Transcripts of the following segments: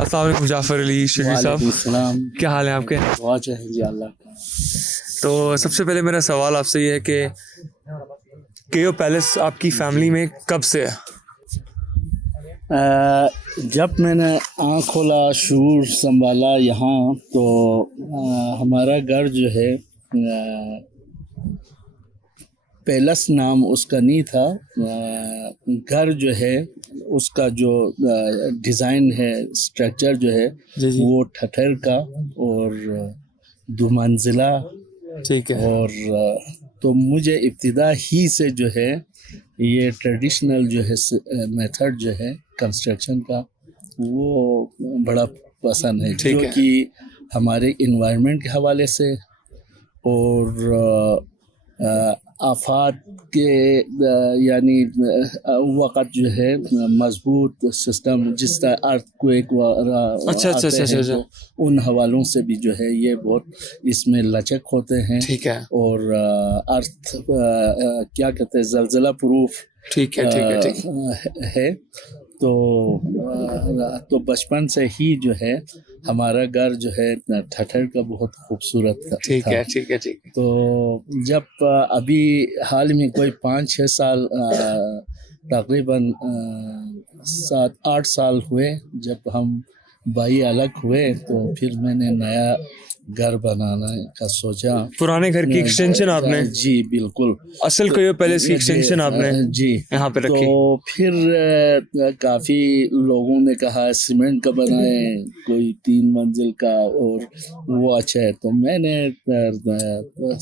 السلام علیکم جعفر علی شفیع صاحب، السلام. کیا حال ہے آپ کے؟ بہت ہے جی اللہ کا. تو سب سے پہلے میرا سوال آپ سے یہ ہے کہ کیو پیلس آپ کی فیملی میں کب سے ہے؟ جب میں نے آنکھ کھولا، شعور سنبھالا یہاں، تو ہمارا گھر جو ہے پیلس نام اس کا نہیں تھا. گھر جو ہے اس کا جو ڈیزائن ہے، اسٹرکچر جو ہے وہ ٹھٹھر کا اور دو منزلہ. ٹھیک ہے. اور تو مجھے ابتدا ہی سے جو ہے یہ ٹریڈیشنل جو ہے میتھڈ جو ہے کنسٹرکشن کا وہ بڑا پسند ہے، جو کہ ہمارے انوائرمنٹ کے حوالے سے اور آفات کے یعنی وقت جو ہے مضبوط سسٹم جس طرح ارتھ کویک ان حوالوں سے بھی جو ہے یہ بہت اس میں لچک ہوتے ہیں. ٹھیک ہے. اور ارتھ کیا کہتے ہیں زلزلہ پروف ٹھیک ہے ہے. تو بچپن سے ہی جو ہے ہمارا گھر جو ہے ٹھٹھر کا بہت خوبصورت تھا. ٹھیک ہے. تو جب ابھی حال میں کوئی 5-6 سال تقریباً 7-8 سال ہوئے جب ہم بھائی الگ ہوئے، تو پھر میں نے نیا گھر بنانا کا سوچا. پرانے گھر کی ایکسٹینشن آپ نے؟ جی بالکل. اصل کیو پیلس کی ایکسٹینشن آپ نے جی یہاں پہ رکھی. تو پھر کافی لوگوں نے کہا سیمنٹ کا بنائیں، کوئی 3 منزل کا، اور وہ اچھا ہے. تو میں نے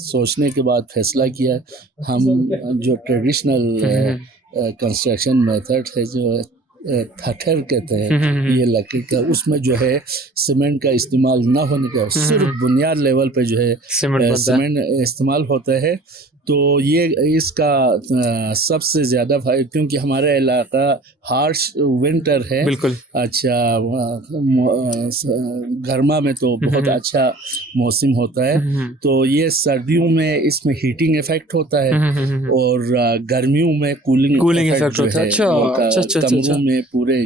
سوچنے کے بعد فیصلہ کیا ہم جو ٹریڈیشنل کنسٹرکشن میتھڈ ہے جو ٹھٹھر کہتے ہیں یہ لکڑی کا، اس میں جو ہے سیمنٹ کا استعمال نہ ہونے کا، صرف بنیاد لیول پہ جو ہے سیمنٹ استعمال ہوتا ہے. تو یہ اس کا سب سے زیادہ فائدہ، کیونکہ ہمارا علاقہ ہارش ونٹر ہے. بالکل. اچھا گرما میں تو بہت اچھا موسم ہوتا ہے. تو یہ سردیوں میں اس میں ہیٹنگ افیکٹ ہوتا ہے اور گرمیوں میں کولنگ افیکٹ ہوتا ہے کمروں میں پورے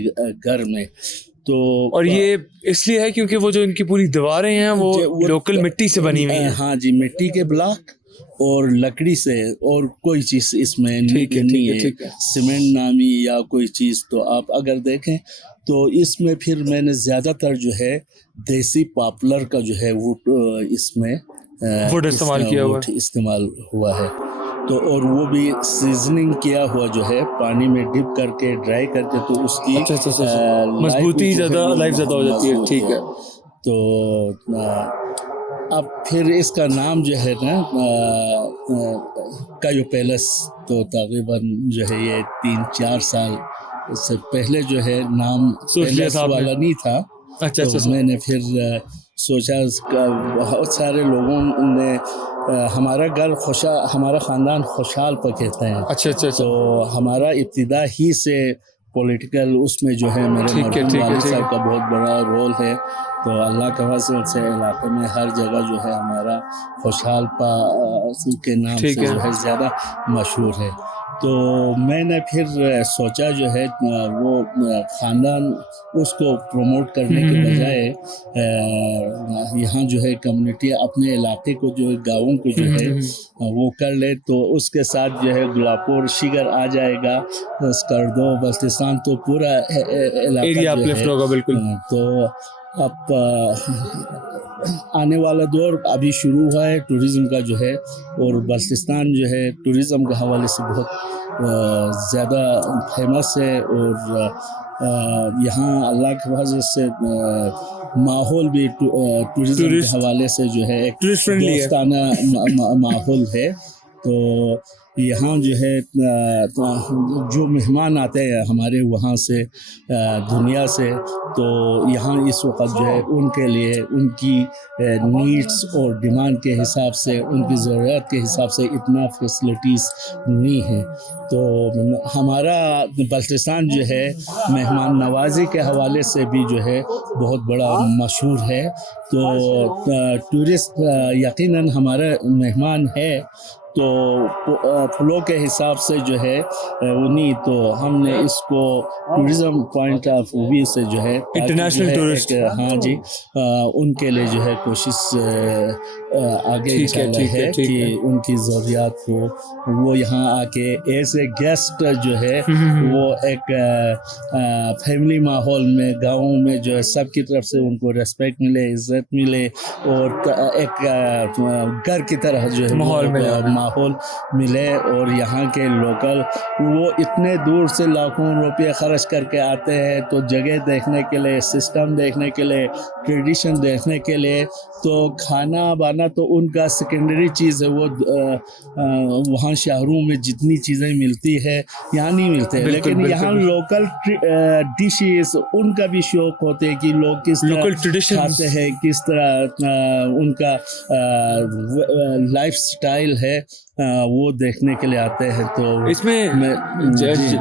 گھر میں. تو اور یہ اس لیے ہے کیونکہ وہ جو ان کی پوری دیواریں ہیں وہ لوکل مٹی سے بنی ہوئی ہیں. ہاں جی، مٹی کے بلاک اور لکڑی سے، اور کوئی چیز اس میں نہیں ہے سیمنٹ نامی یا کوئی چیز. تو آپ اگر دیکھیں تو اس میں پھر میں نے زیادہ تر جو ہے دیسی پاپلر کا جو ہے ووڈ اس میں ووڈ استعمال ہوا ہے. تو اور وہ بھی سیزننگ کیا ہوا جو ہے پانی میں ڈپ کر کے ڈرائی کر کے، تو اس کی مضبوطی زیادہ لائف زیادہ ہو جاتی ہے. ٹھیک ہے. تو اب پھر اس کا نام جو ہے نا کیو پیلس، تو تقریباً جو ہے یہ 3-4 سال سے پہلے جو ہے نام پیلس والا نہیں تھا. تو میں نے پھر سوچا بہت سارے لوگوں نے ہمارا خاندان خوشحال پہ کہتے ہیں. تو ہمارا ابتدا ہی سے پولیٹیکل اس میں جو ہے میرے مرحوم والد صاحب کا بہت بڑا رول ہے. تو اللہ کے فضل سے علاقے میں ہر جگہ جو ہے ہمارا خوشحال پا کے نام سے جو ہے زیادہ مشہور ہے. تو میں نے پھر سوچا جو ہے وہ خاندان اس کو پروموٹ کرنے کے بجائے یہاں جو ہے کمیونٹی اپنے علاقے کو جو ہے گاؤں کو جو ہے وہ کر لے، تو اس کے ساتھ جو ہے گلابپور شگر آ جائے گا، اسکردو بلتستان، تو پورا علاقہ جو ہے. تو اب آنے والا دور ابھی شروع ہوا ہے ٹوریزم کا جو ہے، اور بلتستان جو ہے ٹوریزم کے حوالے سے بہت زیادہ فیمس ہے. اور یہاں اللہ کے فضل سے ماحول بھی ٹوریزم کے حوالے سے جو ہے ایک دوستانہ ماحول ہے. تو یہاں جو ہے جو مہمان آتے ہیں ہمارے وہاں سے دنیا سے، تو یہاں اس وقت جو ہے ان کے لیے ان کی نیڈس اور ڈیمانڈ کے حساب سے، ان کی ضرورت کے حساب سے اتنا فیسلٹیز نہیں ہے. تو ہمارا بلتستان جو ہے مہمان نوازی کے حوالے سے بھی جو ہے بہت بڑا مشہور ہے. تو ٹورسٹ یقیناً ہمارا مہمان ہے، تو فلو کے حساب سے جو ہے انہیں تو ہم نے اس کو ٹورزم پوائنٹ آف ویو سے جو ہے انٹرنیشنل ٹورسٹ، ہاں جی ان کے لیے جو ہے کوشش آگے چل ہے کہ ان کی ضروریات کو وہ یہاں آ کے ایز اے گیسٹ جو ہے وہ ایک فیملی ماحول میں گاؤں میں جو ہے سب کی طرف سے ان کو ریسپیکٹ ملے، عزت ملے، اور ایک گھر کی طرح جو ہے ماحول ملے. اور یہاں کے لوکل وہ اتنے دور سے لاکھوں روپے خرچ کر کے آتے ہیں تو جگہ دیکھنے کے لیے، سسٹم دیکھنے کے لیے، ٹریڈیشن دیکھنے کے لیے، تو کھانا بانا تو ان کا سیکنڈری چیز ہے. وہ وہاں شہروں میں جتنی چیزیں ملتی ہے یہاں نہیں ملتے، لیکن یہاں لوکل ڈشز ان کا بھی شوق ہوتے ہیں کہ لوگ کس طرح کھاتے ہیں، کس طرح ان کا لائف سٹائل ہے، وہ دیکھنے کے لیے آتے ہیں. تو اس میں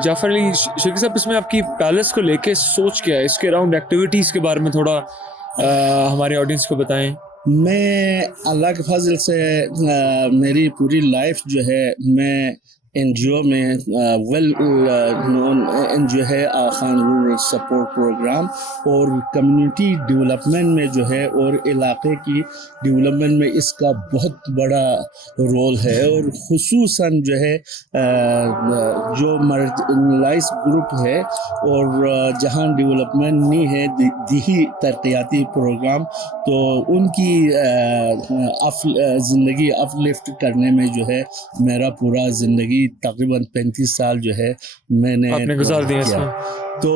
جعفر علی شیخ صاحب، اس میں آپ کی پیلس کو لے کے سوچ کیا ہے؟ اس کے اراؤنڈ ایکٹیویٹیز کے بارے میں تھوڑا ہمارے آڈینس کو بتائیں. میں اللہ کے فضل سے میری پوری لائف جو ہے میں این جی او میں ویل نون این جی او ہے خان رورل سپورٹ پروگرام، اور کمیونٹی ڈیولپمنٹ میں جو ہے اور علاقے کی ڈیولپمنٹ میں اس کا بہت بڑا رول ہے. اور خصوصاً جو ہے جو مرجنلائز گروپ ہے اور جہاں ڈیولپمنٹ نہیں ہے، دیہی ترقیاتی پروگرام، تو ان کی زندگی اپ لفٹ کرنے میں جو ہے میرا پورا زندگی تقریباً 35 سال جو ہے میں نے گزار دیا اس میں. تو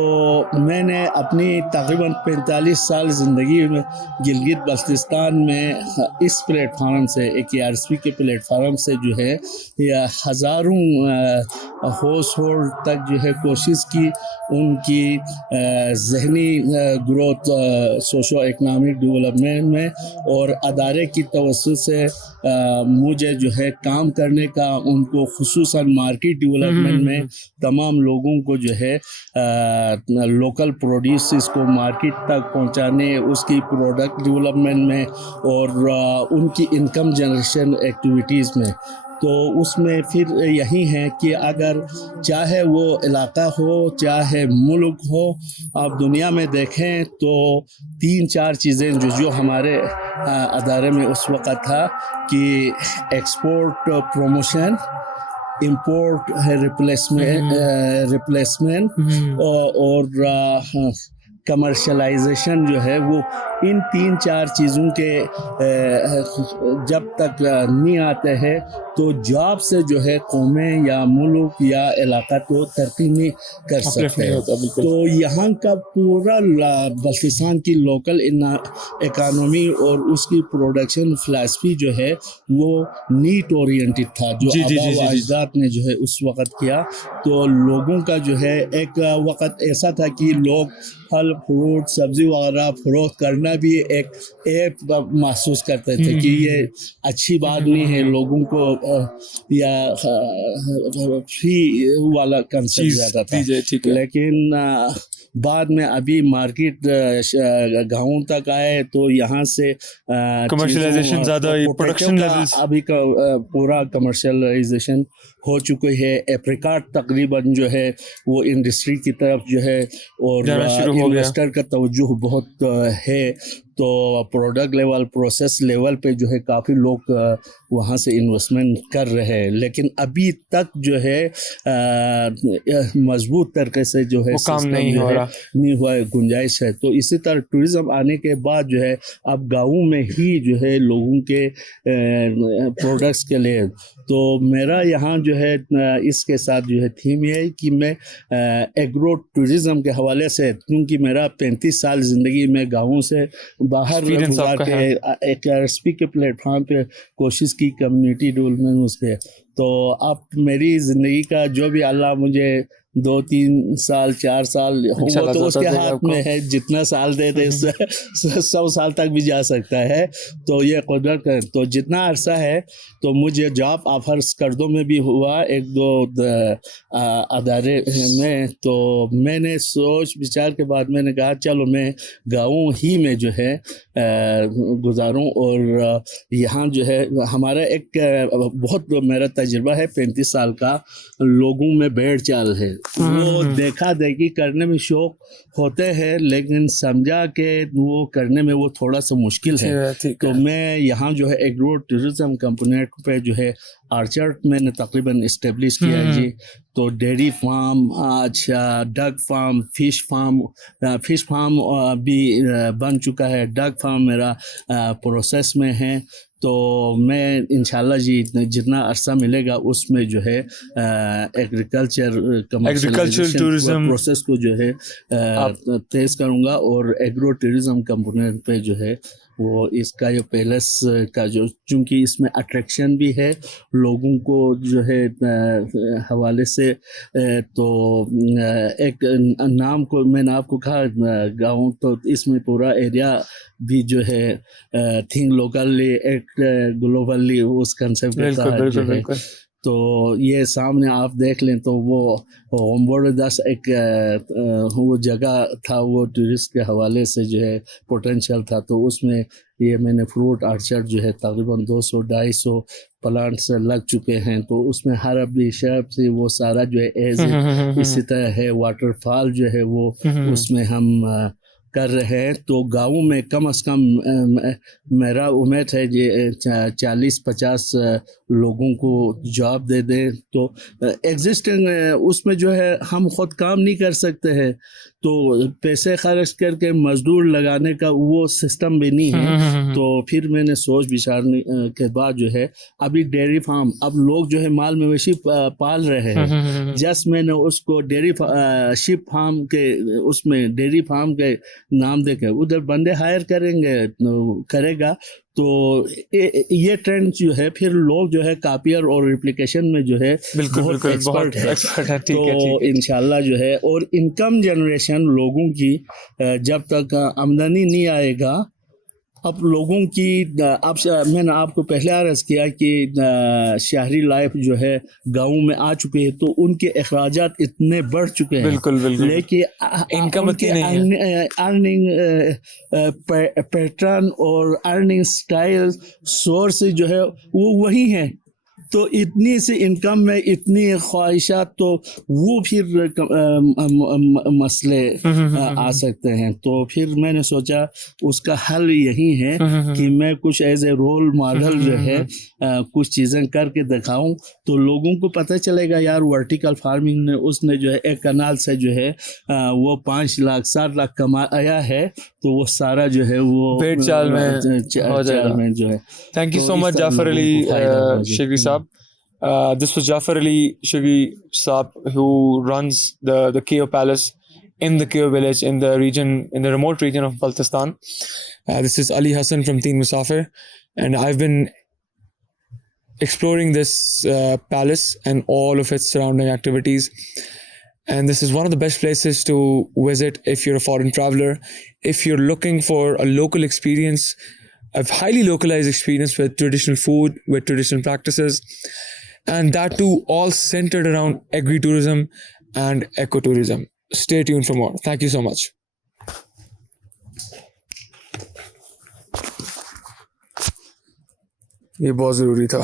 میں نے اپنی تقریباً 45 سال زندگی میں گلگت بلتستان میں اس پلیٹ فارم سے، ایک آر ایس پی کے پلیٹ فارم سے جو ہے یا ہزاروں ہاؤس ہولڈ تک جو ہے کوشش کی، ان کی ذہنی گروتھ، سوشو اکنامک ڈیولپمنٹ میں، اور ادارے کی توسط سے مجھے جو ہے کام کرنے کا، ان کو خصوصاً مارکیٹ ڈیولپمنٹ میں تمام لوگوں کو جو ہے لوکل پروڈیوسز کو مارکیٹ تک پہنچانے، اس کی پروڈکٹ ڈیولپمنٹ میں، اور ان کی انکم جنریشن ایکٹیویٹیز میں. تو اس میں پھر یہی ہے کہ اگر چاہے وہ علاقہ ہو چاہے ملک ہو، آپ دنیا میں دیکھیں تو 3-4 چیزیں جو ہمارے ادارے میں اس وقت تھا کہ ایکسپورٹ پروموشن، امپورٹ ریپلیسمنٹ اور کمرشلائزیشن جو ہے، وہ ان 3-4 چیزوں کے جب تک نہیں آتے ہیں تو جاب سے جو ہے قومیں یا ملک یا علاقہ تو ترقی نہیں کر سکتے. تو یہاں کا پورا بلتستان کی لوکل اکانومی اور اس کی پروڈکشن فلسفی جو ہے وہ نیٹ اورینٹڈ تھا، جو آبا و اجداد نے جو ہے اس وقت کیا. تو لوگوں کا جو ہے ایک وقت ایسا تھا کہ لوگ پھل فروٹ سبزی وغیرہ فروخت کرنا بھی ایک ایپ محسوس کرتے تھے کہ یہ اچھی بات نہیں ہے، لوگوں کو یا فری والا کنسپٹ زیادہ تھا. لیکن بعد میں ابھی مارکیٹ گاؤں تک آئے تو یہاں سے کمرشلائزیشن زیادہ، پروڈکشن لیولز ابھی کا پورا کمرشلائزیشن ہو چکے ہے. ایپریکاٹ تقریباً جو ہے وہ انڈسٹری کی طرف جو ہے اور انویسٹر کا توجہ بہت ہے. تو پروڈکٹ لیول، پروسیس لیول پہ جو ہے کافی لوگ وہاں سے انویسٹمنٹ کر رہے ہیں، لیکن ابھی تک جو ہے مضبوط طریقے سے جو ہے کام نہیں ہوا ہے، گنجائش ہے. تو اسی طرح ٹورزم آنے کے بعد جو ہے اب گاؤں میں ہی جو ہے لوگوں کے پروڈکٹس کے لیے، تو میرا یہاں جو ہے اس کے ساتھ جو ہے تھیم یہ ہے کہ میں ایگرو ٹورزم کے حوالے سے، کیونکہ میرا 35 سال زندگی میں گاؤں سے باہر گزار کے ایک آر ایس پی کے پلیٹ فارم پہ کوشش کی کمیونٹی ڈیولپمنٹ اس کے. تو اب میری زندگی کا جو بھی اللہ مجھے 2-3 سال 4 سال وہ تو اس کے ہاتھ میں ہے, جتنا سال دے دے 100 سال تک بھی جا سکتا ہے. تو یہ قدرت کا, تو جتنا عرصہ ہے تو مجھے جاب آفرز کردوں میں بھی ہوا 1-2 ادارے میں. تو میں نے سوچ بچار کے بعد میں نے کہا چلو میں گاؤں ہی میں جو ہے گزاروں. اور یہاں جو ہے ہمارا ایک بہت میرا تجربہ ہے 35 سال کا, لوگوں میں بیڑ چال ہے. وہ دیکھا دیکھی کرنے میں شوق ہوتے ہیں لیکن سمجھا کہ وہ کرنے میں وہ تھوڑا سا مشکل ہے. تو میں یہاں جو ہے ایگرو ٹورزم کمپونیٹ پہ جو ہے آرچرڈ میں نے تقریباً اسٹیبلش کیا جی. تو ڈیری فارم, اچھا ڈگ فارم, فش فارم بھی بن چکا ہے, ڈگ فارم میرا پروسیس میں ہے. تو میں انشاءاللہ جی جتنا عرصہ ملے گا اس میں جو ہے ایگریکلچر ٹورزم پروسیس کو جو ہے تیز کروں گا. اور ایگرو ٹورزم کمپونیٹ پہ جو ہے وہ اس کا جو پیلس کا جو, چونکہ اس میں اٹریکشن بھی ہے لوگوں کو جو ہے حوالے سے. تو ایک نام کو میں نے آپ کو کہا گاؤں, تو اس میں پورا ایریا بھی جو ہے تھنک لوکلی ایک گلوبلی اس کنسیپٹ کے تحت جو ہے. تو یہ سامنے آپ دیکھ لیں تو وہ ہومبورڈ 10 ایک وہ جگہ تھا, وہ ٹورسٹ کے حوالے سے جو ہے پوٹینشیل تھا. تو اس میں یہ میں نے فروٹ آرچرڈ جو ہے تقریباً 200-250 پلانٹس لگ چکے ہیں. تو اس میں ہر ابھی شیپ سے وہ سارا جو ہے ایز اسی طرح ہے. واٹر فال جو ہے وہ اس میں ہم کر رہے ہیں. تو گاؤں میں کم از کم میرا امید ہے کہ 40-50 لوگوں کو جاب دے دیں. تو ایگزسٹنگ اس میں جو ہے ہم خود کام نہیں کر سکتے ہیں, تو پیسے خرچ کر کے مزدور لگانے کا وہ سسٹم بھی نہیں ہے. تو پھر میں نے سوچ بچارنے کے بعد جو ہے ابھی ڈیری فارم, اب لوگ جو ہے مال مویشی پال رہے ہیں, جس میں نے اس کو ڈیری شپ فارم کے اس میں ڈیری فارم کے نام دے کے ادھر بندے ہائر کرے گا. تو یہ ٹرینڈ جو ہے پھر لوگ جو ہے کاپیئر اور ریپلیکیشن میں جو ہے بہت ایکسپرٹ ہے. تو انشاءاللہ جو ہے, اور انکم جنریشن لوگوں کی جب تک آمدنی نہیں آئے گا, اب لوگوں کی اب میں نے آپ کو پہلے عرض کیا کہ شہری لائف جو ہے گاؤں میں آ چکے ہیں تو ان کے اخراجات اتنے بڑھ چکے ہیں. بالکل. لیکن انکم ارننگ پیٹرن اور ارننگ سٹائل سورس جو ہے وہ وہی ہیں. تو اتنی سی انکم میں اتنی خواہشات, تو وہ پھر مسئلے آ سکتے ہیں. تو پھر میں نے سوچا اس کا حل یہی ہے کہ میں کچھ ایز اے رول ماڈل جو ہے کچھ چیزیں کر کے دکھاؤں, تو لوگوں کو پتہ چلے گا یار ورٹیکل فارمنگ نے اس نے جو ہے ایک کنال سے جو ہے وہ 5 لاکھ 7 لاکھ کمایا ہے, تو وہ سارا جو ہے وہ پیٹ چال میں جو ہے. تھینک یو سو مچ جعفر علی شگری صاحب. This was Jafar Ali Shagri Saab, who runs the Keo Palace in the Keo village in the region, in the remote region of Baltistan. This is Ali Hassan from Teen Musafir, and I've been exploring this palace and all of its surrounding activities. And this is one of the best places to visit if you're a foreign traveler, if you're looking for a local experience, a highly localized experience with traditional food, with traditional practices, and that too all centered around agri-tourism and ecotourism. Stay tuned for more. Thank you so much. یہ بہت ضروری تھا.